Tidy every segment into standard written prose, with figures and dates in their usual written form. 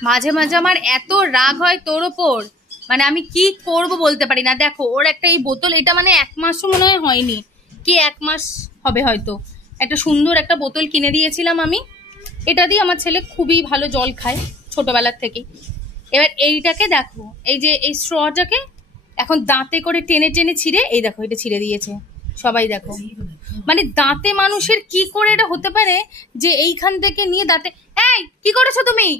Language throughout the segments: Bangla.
মাঝে মাঝে আমার এত রাগ হয় তোর ওপর, মানে আমি কি করব বলতে পারি না। দেখো ওর একটা এই বোতল, এটা মানে 1 মাসও মনে হয় হয়নি, কি 1 মাস হবে হয়তো। একটা সুন্দর একটা বোতল কিনে দিয়েছিলাম আমি, এটা দিয়ে আমার ছেলে খুবই ভালো জল খায় ছোটবেলার থেকেই। এবার এইটাকে দেখো, এই যে এই স্ট্রটাকে এখন দাঁতে করে টেনে টেনে ছিঁড়ে, এই দেখো এটা ছিঁড়ে দিয়েছে। সবাই দেখো, মানে দাঁতে মানুষের কি করে এটা হতে পারে যে এইখান থেকে নিয়ে দাঁতে। এই কি করেছো তুমি?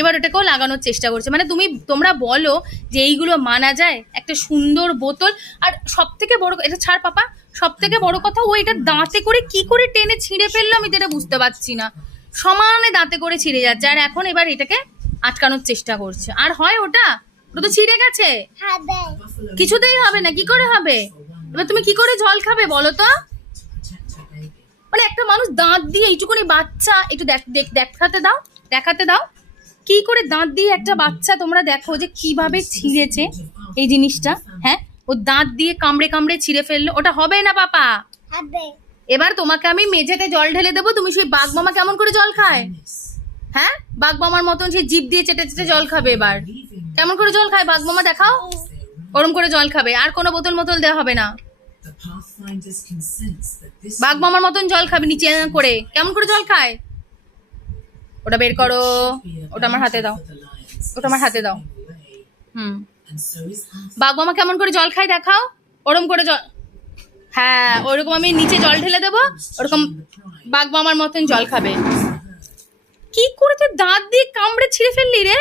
এবার ওটাকেও লাগানোর চেষ্টা করছে। মানে তোমরা বলো যে এইগুলো মানা যায়? একটা সুন্দর বোতল। আর সব থেকে বড়, এটা ছাড় পাপা, সব থেকে বড় কথা ও এটা দাঁতে করে কি করে টেনে ছিঁড়ে ফেললো আমি তো এটা বুঝতে পারছি না। সমানে দাঁতে করে ছিঁড়ে যাচ্ছে, আর এখন এবার এটাকে আটকানোর চেষ্টা করছে। আর হয় ওটা? ওটা তো ছিঁড়ে গেছে, কিছুতেই হবে না। কি করে হবে? এবার তুমি কি করে জল খাবে বলো তো? মানে একটা মানুষ দাঁত দিয়ে এইটুকুনি বাচ্চা, একটু দেখাতে দাও, দেখাতে দাও কি করে দাঁত দিয়ে একটা বাচ্চা, তোমরা দেখো যে কিভাবে ছিঁড়েছে এই জিনিসটা। হ্যাঁ, ও দাঁত দিয়ে কামড়ে কামড়ে ছিঁড়ে ফেললো। ওটা হবে না পাপা। এবার তোমাকে আমি মেঝেতে জল ঢেলে দেবো, তুমি সেই বাঘ মামা কেমন করে জল খায়? হ্যাঁ, বাঘ মামার মতন সেই জিভ দিয়ে চেটে চেটে জল খাবে। এবার কেমন করে জল খায় বাঘ মামা দেখাও। ওরম করে জল খাবে, আর কোনো বোতল মোতল দেওয়া হবে না। বাঘ মামার মতন জল খাবে নিচে করে। কেমন করে জল খায়? ওটা বের করো, ওটা আমার হাতে দাও, ওটা আমার হাতে দাও। বাঘ মামা কেমন করে জল খায় দেখাও। ওরম করে জল, হ্যাঁ ওরকম আমি নিচে জল ঢেলে দেবো, ওরকম বাঘ মামার মতন জল খাবে। কি করে তুই দাঁত দিয়ে কামড়ে ছিঁড়ে ফেললি রে?